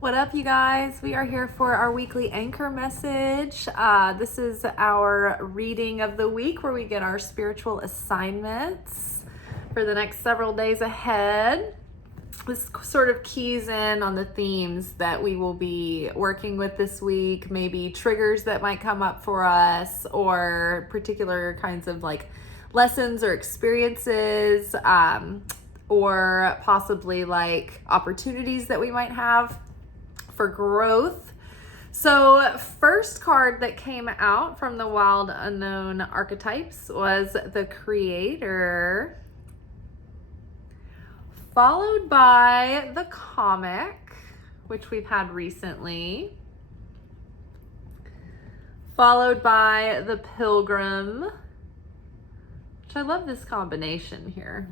What up, you guys? We are here for our weekly anchor message. This is our reading of the week where we get our spiritual assignments for the next several days ahead. This sort of keys in on the themes that we will be working with this week, maybe triggers that might come up for us, or particular kinds of like lessons or experiences, or possibly like opportunities that we might have for growth. So first card that came out from the Wild Unknown Archetypes was the Creator, followed by the Comic, which we've had recently, followed by the Pilgrim, which I love this combination here.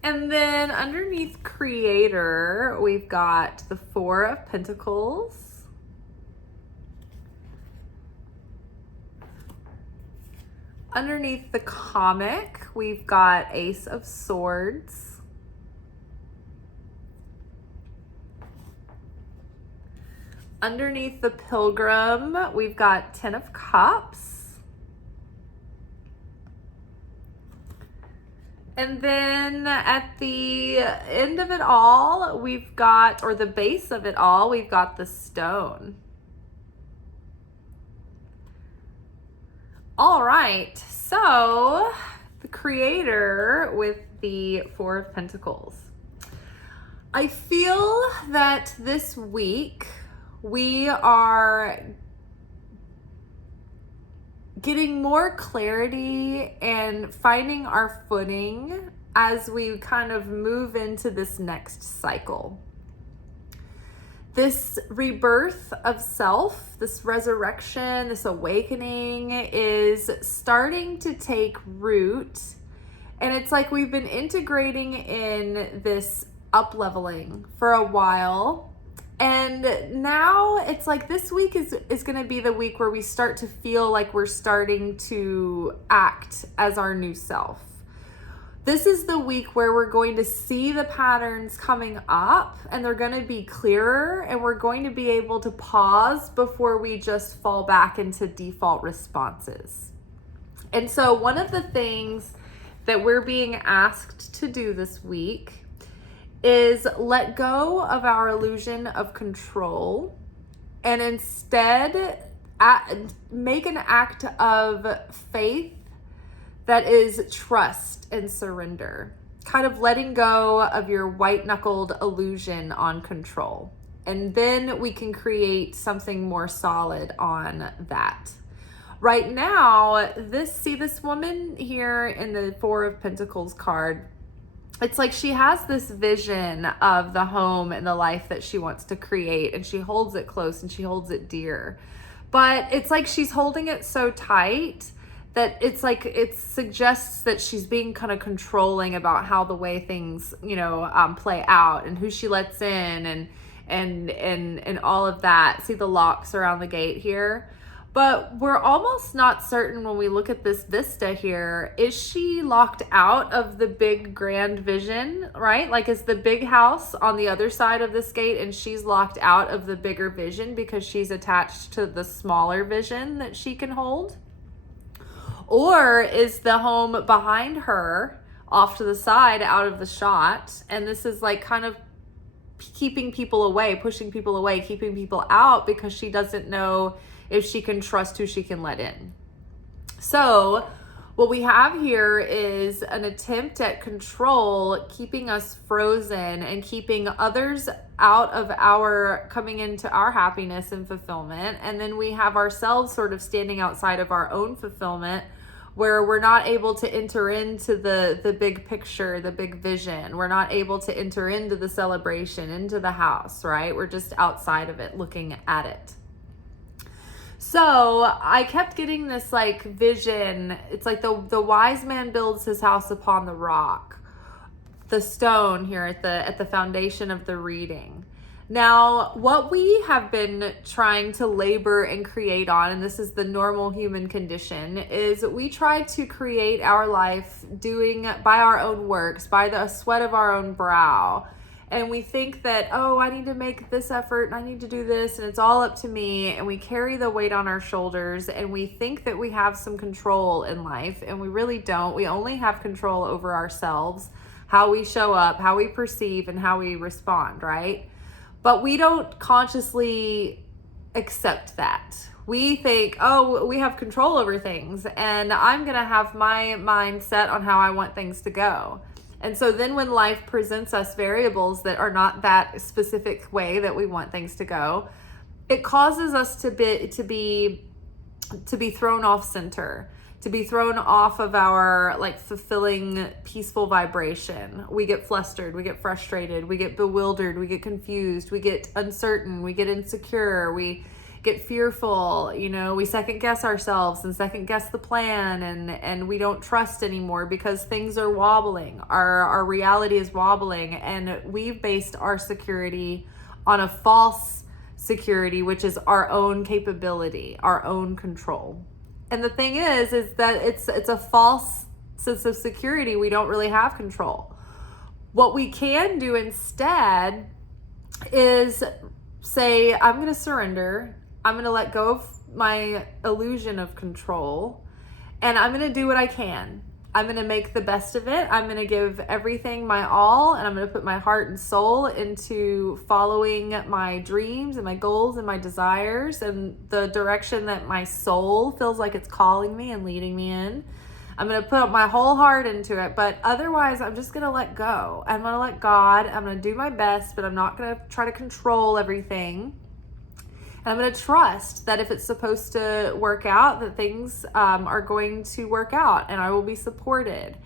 And then underneath Creator, we've got the Four of Pentacles, underneath the Comic, we've got Ace of Swords, underneath the Pilgrim, we've got Ten of Cups. And then at the end of it all, we've got, or the base of it all, we've got the Stone. All right, so the Creator with the Four of Pentacles. I feel that this week we are getting more clarity and finding our footing as we kind of move into this next cycle. This rebirth of self, this resurrection, this awakening is starting to take root. And it's like we've been integrating in this up-leveling for a while. And now it's like this week is going to be the week where we start to feel like we're starting to act as our new self. This is the week where we're going to see the patterns coming up and they're going to be clearer, and we're going to be able to pause before we just fall back into default responses. And so one of the things that we're being asked to do this week is let go of our illusion of control and instead make an act of faith that is trust and surrender. Kind of letting go of your white-knuckled illusion on control. And then we can create something more solid on that. Right now, this woman here in the Four of Pentacles card, it's like she has this vision of the home and the life that she wants to create, and she holds it close and she holds it dear. But it's like she's holding it so tight that it's like it suggests that she's being kind of controlling about how the way things, play out and who she lets in and all of that. See the locks around the gate here? But we're almost not certain when we look at this vista here. Is she locked out of the big grand vision, right? Like, is the big house on the other side of this gate and she's locked out of the bigger vision because she's attached to the smaller vision that she can hold? Or is the home behind her off to the side out of the shot? And this is like kind of keeping people away, pushing people away, keeping people out because she doesn't know if she can trust who she can let in. So what we have here is an attempt at control, keeping us frozen and keeping others out of coming into our happiness and fulfillment. And then we have ourselves sort of standing outside of our own fulfillment, where we're not able to enter into the big picture, the big vision. We're not able to enter into the celebration, into the house, right? We're just outside of it, looking at it. So I kept getting this like vision. It's like the wise man builds his house upon the rock, the stone here at the foundation of the reading. Now, what we have been trying to labor and create on, and this is the normal human condition, is we try to create our life doing by our own works, by the sweat of our own brow. And we think that, oh, I need to make this effort and I need to do this and it's all up to me. And we carry the weight on our shoulders and we think that we have some control in life, and we really don't. We only have control over ourselves, how we show up, how we perceive, and how we respond, right? But we don't consciously accept that. We think, oh, we have control over things and I'm going to have my mind set on how I want things to go. And so then when life presents us variables that are not that specific way that we want things to go, it causes us to be thrown off center, to be thrown off of our like fulfilling, peaceful vibration. We get flustered, we get frustrated, we get bewildered, we get confused, we get uncertain, we get insecure, we get fearful, we second guess ourselves and second guess the plan, and we don't trust anymore because things are wobbling. Our reality is wobbling, and we've based our security on a false security, which is our own capability, our own control. And the thing is that it's a false sense of security. We don't really have control. What we can do instead is say, I'm going to surrender. I'm going to let go of my illusion of control, and I'm going to do what I can. I'm going to make the best of it. I'm going to give everything my all, and I'm going to put my heart and soul into following my dreams and my goals and my desires and the direction that my soul feels like it's calling me and leading me in. I'm going to put my whole heart into it, but otherwise I'm just going to let go. I'm going to let God. I'm going to do my best, but I'm not going to try to control everything. And I'm going to trust that if it's supposed to work out, that things are going to work out and I will be supported.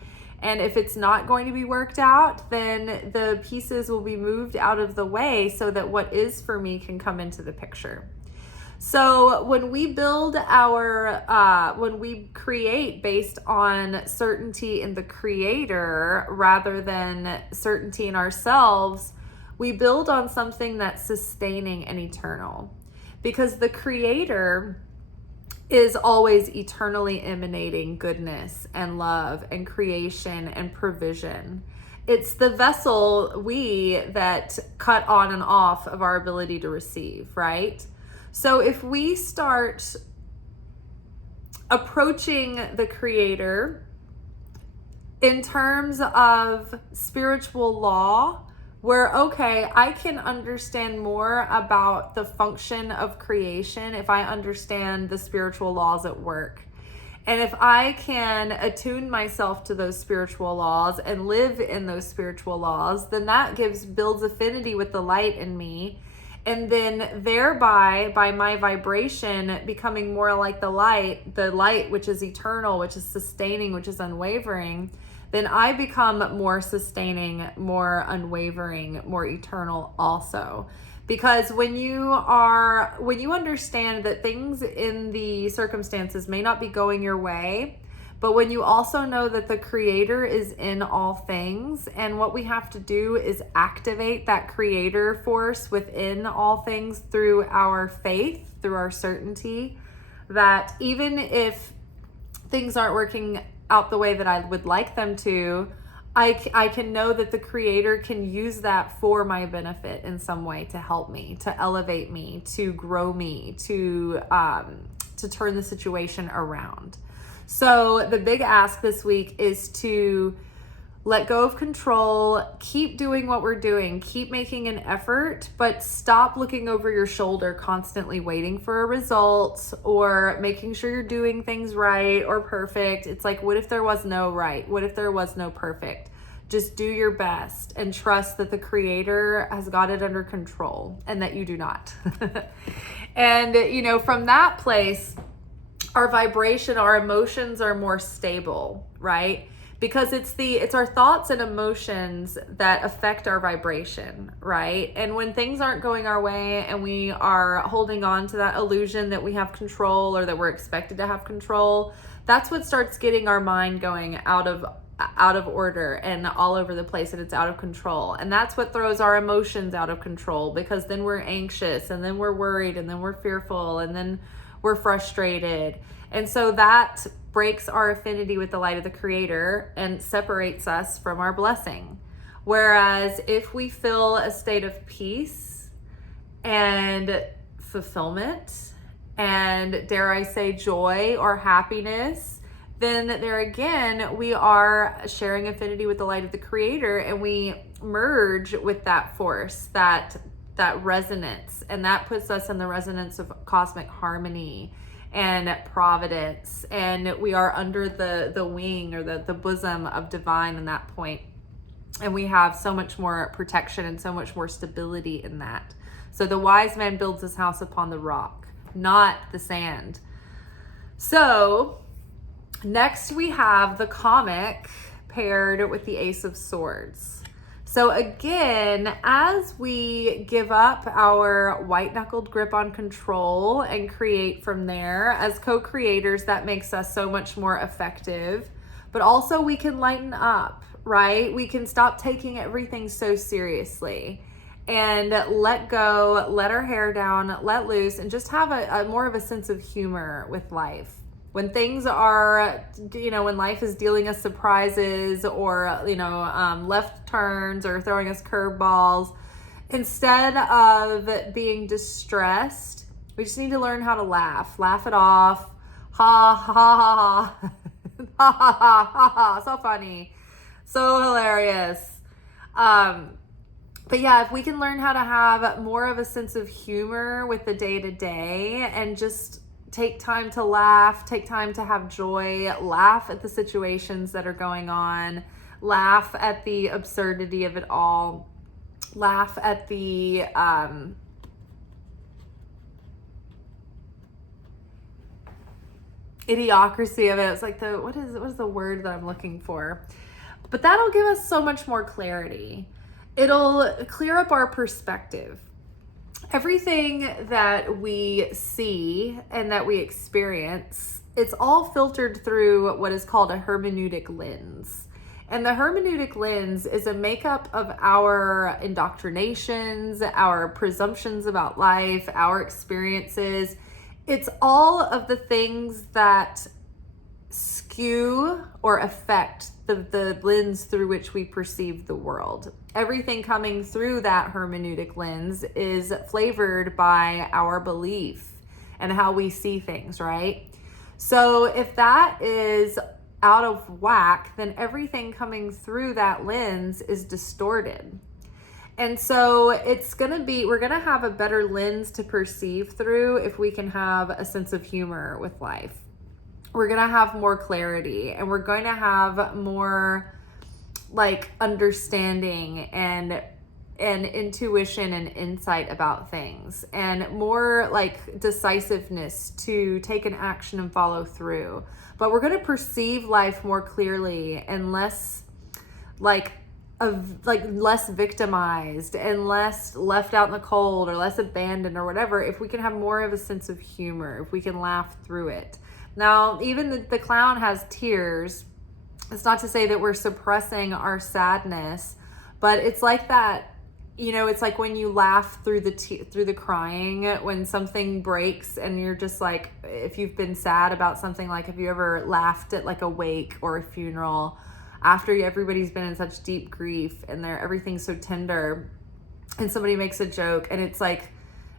And if it's not going to be worked out, then the pieces will be moved out of the way so that what is for me can come into the picture. So when we when we create based on certainty in the Creator rather than certainty in ourselves, we build on something that's sustaining and eternal. Because the Creator is always eternally emanating goodness and love and creation and provision. It's the vessel that cut on and off of our ability to receive, right? So if we start approaching the Creator in terms of spiritual law, where, okay, I can understand more about the function of creation if I understand the spiritual laws at work. And if I can attune myself to those spiritual laws and live in those spiritual laws, then that builds affinity with the light in me. And then thereby, by my vibration becoming more like the light which is eternal, which is sustaining, which is unwavering, then I become more sustaining, more unwavering, more eternal also. Because when you understand that things in the circumstances may not be going your way, but when you also know that the Creator is in all things, and what we have to do is activate that Creator force within all things through our faith, through our certainty, that even if things aren't working out the way that I would like them to, I can know that the Creator can use that for my benefit in some way, to help me, to elevate me, to grow me, to turn the situation around. So the big ask this week is to let go of control, keep doing what we're doing, keep making an effort, but stop looking over your shoulder, constantly waiting for a result or making sure you're doing things right or perfect. It's like, what if there was no right? What if there was no perfect? Just do your best and trust that the Creator has got it under control and that you do not. And, from that place, our vibration, our emotions are more stable, right? Because it's our thoughts and emotions that affect our vibration, right? And when things aren't going our way and we are holding on to that illusion that we have control or that we're expected to have control, that's what starts getting our mind going out of order and all over the place, and it's out of control. And that's what throws our emotions out of control, because then we're anxious and then we're worried and then we're fearful and then we're frustrated. And so that breaks our affinity with the light of the Creator and separates us from our blessing. Whereas if we feel a state of peace and fulfillment and, dare I say, joy or happiness, then there again, we are sharing affinity with the light of the Creator, and we merge with that force, that resonance, and that puts us in the resonance of cosmic harmony and providence, and we are under the wing or the bosom of divine in that point. And we have so much more protection and so much more stability in that. So the wise man builds his house upon the rock, not the sand. So next we have the comic paired with the Ace of Swords. So again, as we give up our white-knuckled grip on control and create from there, as co-creators, that makes us so much more effective. But also we can lighten up, right? We can stop taking everything so seriously and let go, let our hair down, let loose, and just have a more of a sense of humor with life. When things are, when life is dealing us surprises or, left turns or throwing us curveballs, instead of being distressed, we just need to learn how to laugh it off. Ha, ha, ha, ha. Ha, ha, ha, ha, ha. So funny. So hilarious. But yeah, if we can learn how to have more of a sense of humor with the day-to-day and just take time to laugh, take time to have joy, laugh at the situations that are going on, laugh at the absurdity of it all, laugh at the idiocracy of it. It's like what is the word that I'm looking for? But that'll give us so much more clarity. It'll clear up our perspective. Everything that we see and that we experience, it's all filtered through what is called a hermeneutic lens. And the hermeneutic lens is a makeup of our indoctrinations, our presumptions about life, our experiences. It's all of the things that skew or affect the lens through which we perceive the world. Everything coming through that hermeneutic lens is flavored by our belief and how we see things, right? So if that is out of whack, then everything coming through that lens is distorted. And so we're gonna have a better lens to perceive through if we can have a sense of humor with life. We're gonna have more clarity, and we're going to have more understanding and intuition and insight about things, and more decisiveness to take an action and follow through. But we're going to perceive life more clearly and less less victimized and less left out in the cold or less abandoned or whatever, if we can have more of a sense of humor, if we can laugh through it. Now, even the clown has tears. It's not to say that we're suppressing our sadness, but it's like that, it's like when you laugh through the crying, when something breaks and you're just if you've been sad about something, have you ever laughed at a wake or a funeral after everybody's been in such deep grief and everything's so tender, and somebody makes a joke and it's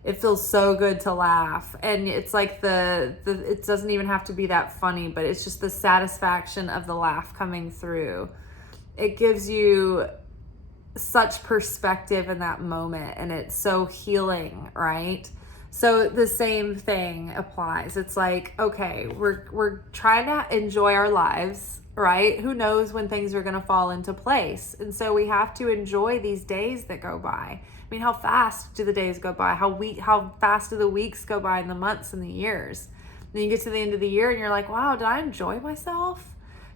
it feels so good to laugh, and it's it doesn't even have to be that funny, but it's just the satisfaction of the laugh coming through. It gives you such perspective in that moment, and it's so healing, right? So the same thing applies. It's okay, we're trying to enjoy our lives, right? Who knows when things are going to fall into place, and so we have to enjoy these days that go by. I mean, how fast do the days go by? How fast do the weeks go by, and the months and the years? And then you get to the end of the year and you're like, wow, did I enjoy myself?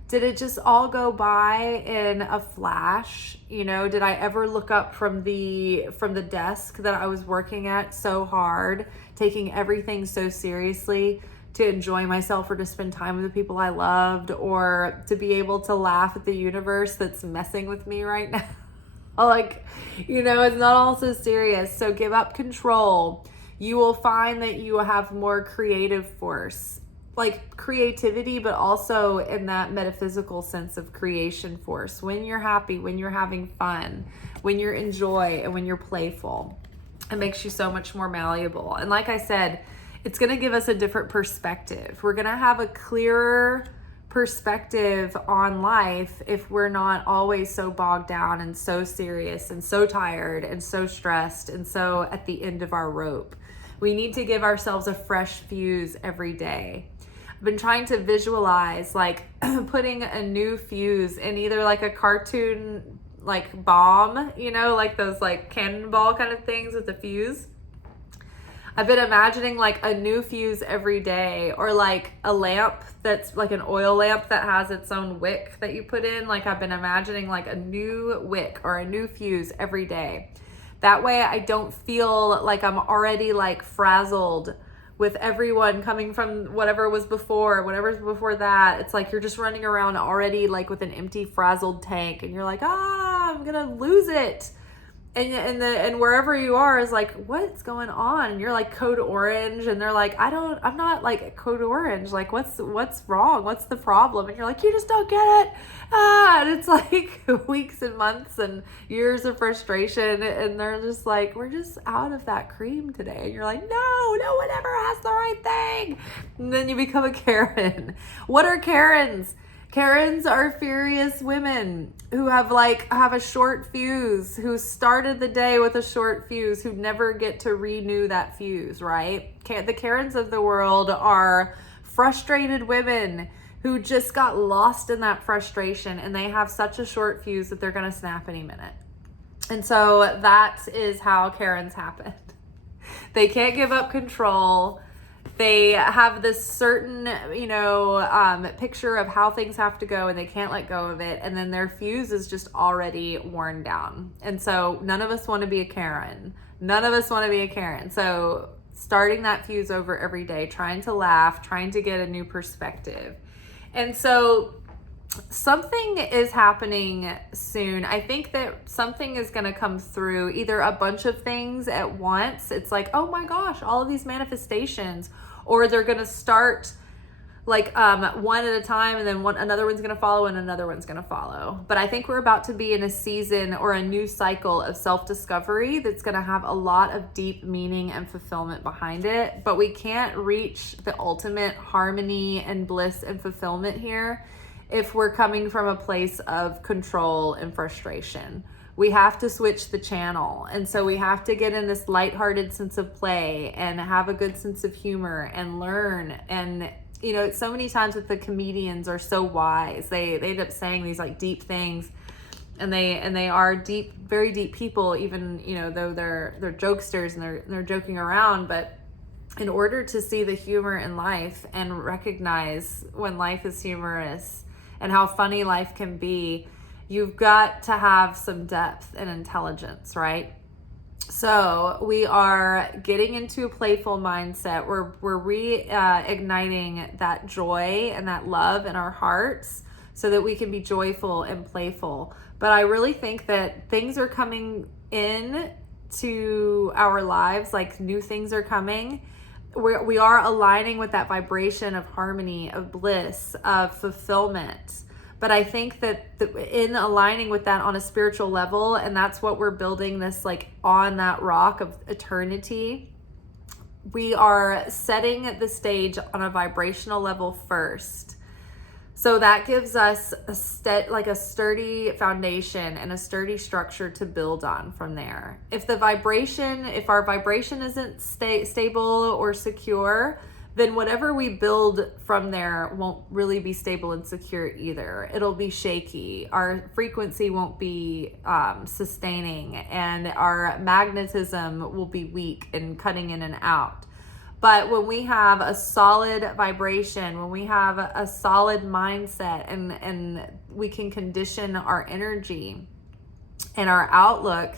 Did it just all go by in a flash? Did I ever look up from the desk that I was working at so hard, taking everything so seriously, to enjoy myself or to spend time with the people I loved, or to be able to laugh at the universe that's messing with me right now? It's not all so serious. So give up control. You will find that you will have more creative force. like creativity, but also in that metaphysical sense of creation force. When you're happy, when you're having fun, when you're in joy, and when you're playful, it makes you so much more malleable. And like I said, it's going to give us a different perspective. We're going to have a clearer perspective on life if we're not always so bogged down and so serious and so tired and so stressed and so at the end of our rope. We need to give ourselves a fresh fuse every day. I've been trying to visualize like putting a new fuse in either like a cartoon like bomb, you know, like those like cannonball kind of things with the fuse. I've been imagining like a new fuse every day, or like a lamp that's like an oil lamp that has its own wick that you put in. Like I've been imagining like a new wick or a new fuse every day. That way I don't feel like I'm already like frazzled with everyone coming from whatever's before that. It's like you're just running around already like with an empty frazzled tank, and you're like, I'm gonna lose it. And wherever you are is like, what's going on? And you're like code orange, and they're like, I'm not like code orange. Like, what's wrong? What's the problem? And you're like, you just don't get it. And it's like weeks and months and years of frustration. And they're just like, we're just out of that cream today. And you're like, no one ever has the right thing. And then you become a Karen. What are Karens? Karens are furious women who have a short fuse, who started the day with a short fuse, who never get to renew that fuse, right? The Karens of the world are frustrated women who just got lost in that frustration, and they have such a short fuse that they're going to snap any minute. And so that is how Karens happen. They can't give up control. They have this certain, picture of how things have to go, and they can't let go of it. And then their fuse is just already worn down. And so none of us want to be a Karen. So starting that fuse over every day, trying to laugh, trying to get a new perspective. And so something is happening soon. I think that something is going to come through, either a bunch of things at once. It's like, oh my gosh, all of these manifestations, or they're going to start like one at a time, and then another one's going to follow, and another one's going to follow. But I think we're about to be in a season or a new cycle of self-discovery that's going to have a lot of deep meaning and fulfillment behind it. But we can't reach the ultimate harmony and bliss and fulfillment here if we're coming from a place of control and frustration. We have to switch the channel. And so we have to get in this lighthearted sense of play and have a good sense of humor and learn. And, so many times that the comedians are so wise, they end up saying these like deep things, and they are deep, very deep people, even, though they're jokesters and they're joking around. But in order to see the humor in life and recognize when life is humorous and how funny life can be, you've got to have some depth and intelligence, right? So we are getting into a playful mindset. We're reigniting that joy and that love in our hearts so that we can be joyful and playful. But I really think that things are coming in to our lives, like new things are coming. We are aligning with that vibration of harmony, of bliss, of fulfillment. But I think that in aligning with that on a spiritual level, and that's what we're building this like on that rock of eternity, we are setting the stage on a vibrational level first. So that gives us a sturdy foundation and a sturdy structure to build on from there. If our vibration isn't stable or secure, then whatever we build from there won't really be stable and secure either. It'll be shaky. Our frequency won't be sustaining, and our magnetism will be weak and cutting in and out. But when we have a solid vibration, when we have a solid mindset, and we can condition our energy and our outlook,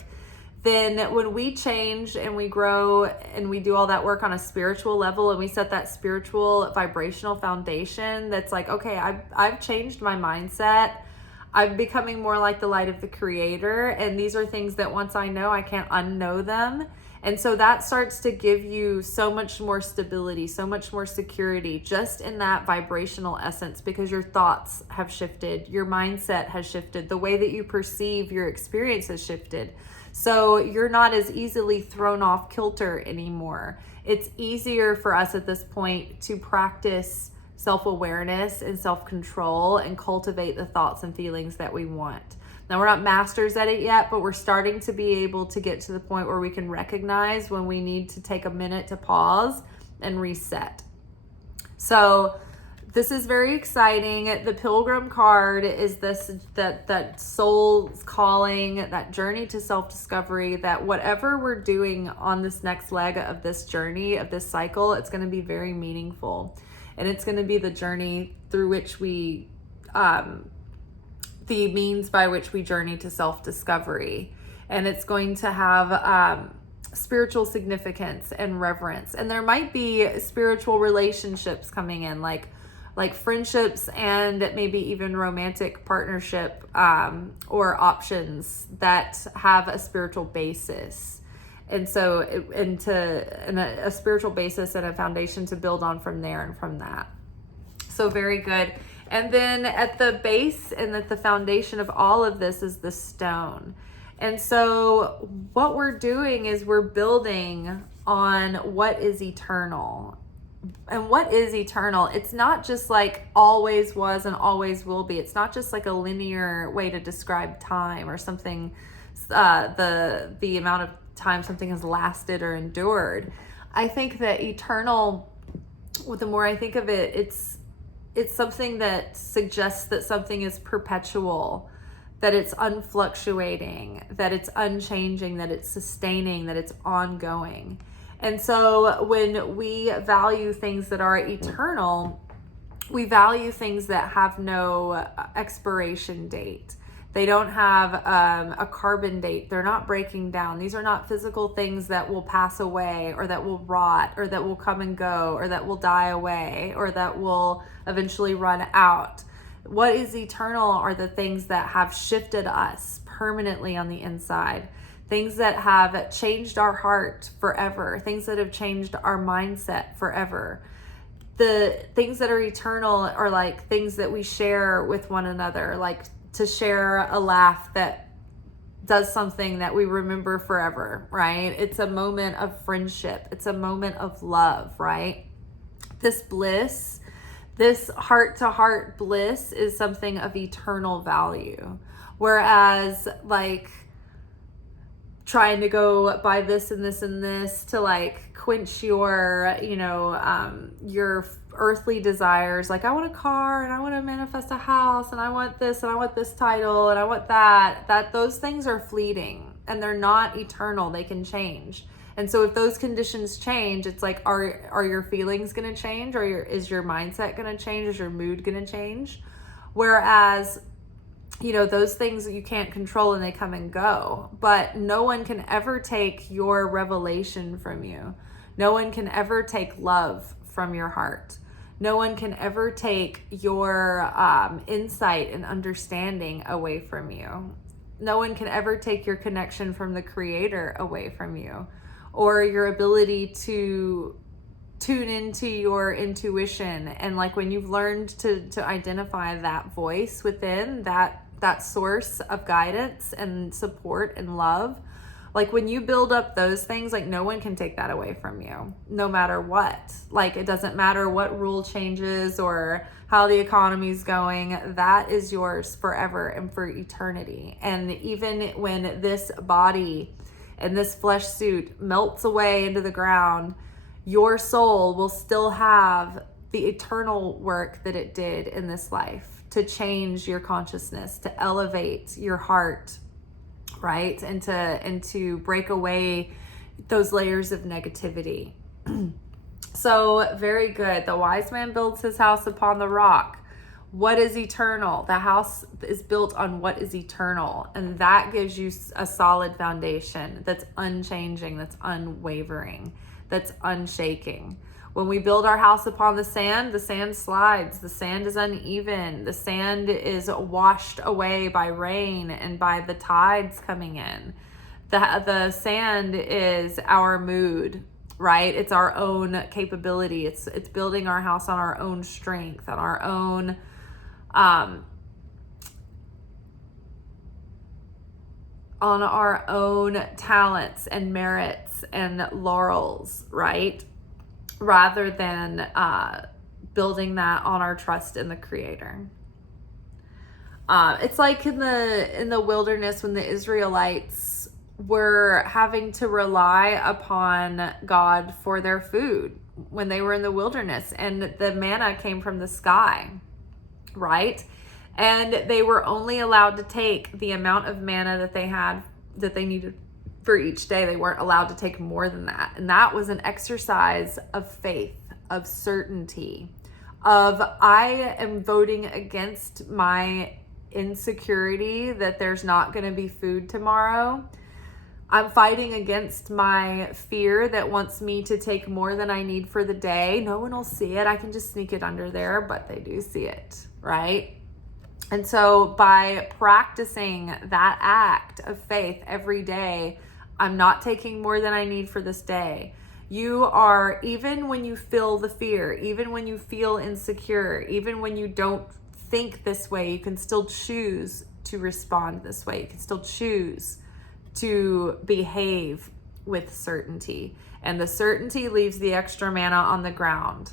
then when we change and we grow and we do all that work on a spiritual level, and we set that spiritual vibrational foundation that's like, okay, I've changed my mindset. I'm becoming more like the light of the Creator. And these are things that once I know, I can't unknow them. And so that starts to give you so much more stability, so much more security just in that vibrational essence, because your thoughts have shifted, your mindset has shifted, the way that you perceive your experience has shifted. So you're not as easily thrown off kilter anymore. It's easier for us at this point to practice self-awareness and self-control and cultivate the thoughts and feelings that we want. Now, we're not masters at it yet, but we're starting to be able to get to the point where we can recognize when we need to take a minute to pause and reset. So this is very exciting. The Pilgrim card is that soul's calling, that journey to self-discovery, that whatever we're doing on this next leg of this journey, of this cycle, it's going to be very meaningful. And it's going to be the journey through which we the means by which we journey to self-discovery. And it's going to have spiritual significance and reverence. And there might be spiritual relationships coming in, like friendships and maybe even romantic partnership or options that have a spiritual basis. And so a spiritual basis and a foundation to build on from there and from that. So very good. And then at the base and at the foundation of all of this is the stone. And so what we're doing is we're building on what is eternal. And what is eternal? It's not just like always was and always will be. It's not just like a linear way to describe time or something, the amount of time something has lasted or endured. I think that eternal, the more I think of it, it's something that suggests that something is perpetual, that it's unfluctuating, that it's unchanging, that it's sustaining, that it's ongoing. And so when we value things that are eternal, we value things that have no expiration date. They don't have a carbon date. They're not breaking down. These are not physical things that will pass away or that will rot or that will come and go or that will die away or that will eventually run out. What is eternal are the things that have shifted us permanently on the inside. Things that have changed our heart forever. Things that have changed our mindset forever. The things that are eternal are like things that we share with one another, like to share a laugh that does something that we remember forever, right? It's a moment of friendship. It's a moment of love, right? This bliss, this heart-to-heart bliss is something of eternal value. Whereas like trying to go buy this and this and this to like quench your, your earthly desires. Like I want a car and I want to manifest a house and I want this and I want this title and I want that those things are fleeting and they're not eternal. They can change. And so if those conditions change, it's like, are your feelings going to change? Or is your mindset going to change? Is your mood going to change? Whereas, those things that you can't control and they come and go, but no one can ever take your revelation from you. No one can ever take love from your heart. No one can ever take your insight and understanding away from you. No one can ever take your connection from the Creator away from you, or your ability to tune into your intuition. And like when you've learned to identify that voice within, that source of guidance and support and love, like when you build up those things, like no one can take that away from you, no matter what. Like it doesn't matter what rule changes or how the economy's going, that is yours forever and for eternity. And even when this body and this flesh suit melts away into the ground, your soul will still have the eternal work that it did in this life to change your consciousness, to elevate your heart, right? And to break away those layers of negativity. So very good. The wise man builds his house upon the rock. What is eternal? The house is built on what is eternal. And that gives you a solid foundation that's unchanging, that's unwavering, that's unshaking. When we build our house upon the sand slides, the sand is uneven, the sand is washed away by rain and by the tides coming in. The sand is our mood, right? It's our own capability. It's building our house on our own strength, on our own talents and merits and laurels, right? Rather than building that on our trust in the Creator. It's like in the wilderness when the Israelites were having to rely upon God for their food when they were in the wilderness, and the manna came from the sky, right? And they were only allowed to take the amount of manna that they needed for each day. They weren't allowed to take more than that. And that was an exercise of faith, of certainty, of I am voting against my insecurity that there's not going to be food tomorrow. I'm fighting against my fear that wants me to take more than I need for the day. No one will see it. I can just sneak it under there, but they do see it, right? And so by practicing that act of faith every day, I'm not taking more than I need for this day. You are, even when you feel the fear, even when you feel insecure, even when you don't think this way, you can still choose to respond this way. You can still choose to behave with certainty. And the certainty leaves the extra manna on the ground.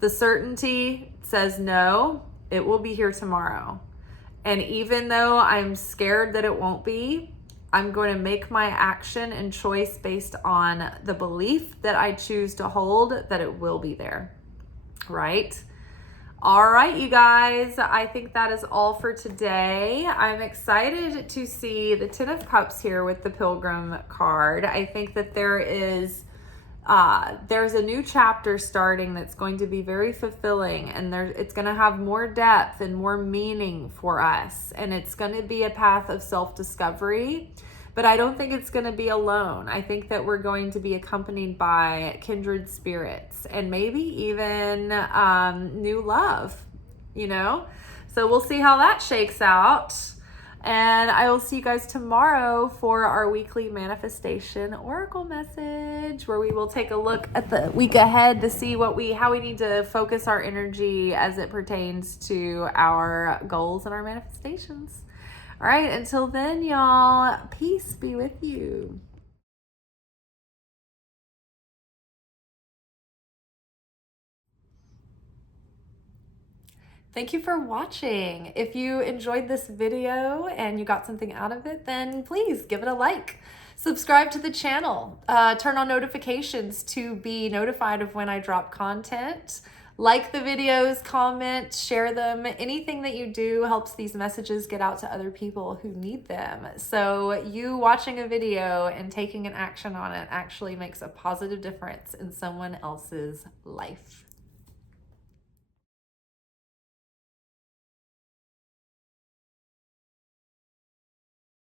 The certainty says, no, it will be here tomorrow. And even though I'm scared that it won't be, I'm going to make my action and choice based on the belief that I choose to hold that it will be there, right? All right, you guys, I think that is all for today. I'm excited to see the Ten of Cups here with the Pilgrim card. I think that there's a new chapter starting that's going to be very fulfilling, and it's going to have more depth and more meaning for us, and it's going to be a path of self-discovery. But I don't think it's going to be alone. I think that we're going to be accompanied by kindred spirits and maybe even new love, So we'll see how that shakes out. And I will see you guys tomorrow for our weekly manifestation oracle message, where we will take a look at the week ahead to see how we need to focus our energy as it pertains to our goals and our manifestations. All right, until then, y'all, peace be with you. Thank you for watching. If you enjoyed this video and you got something out of it, then please give it a like. Subscribe to the channel. Turn on notifications to be notified of when I drop content. Like the videos, comment, share them. Anything that you do helps these messages get out to other people who need them. So you watching a video and taking an action on it actually makes a positive difference in someone else's life.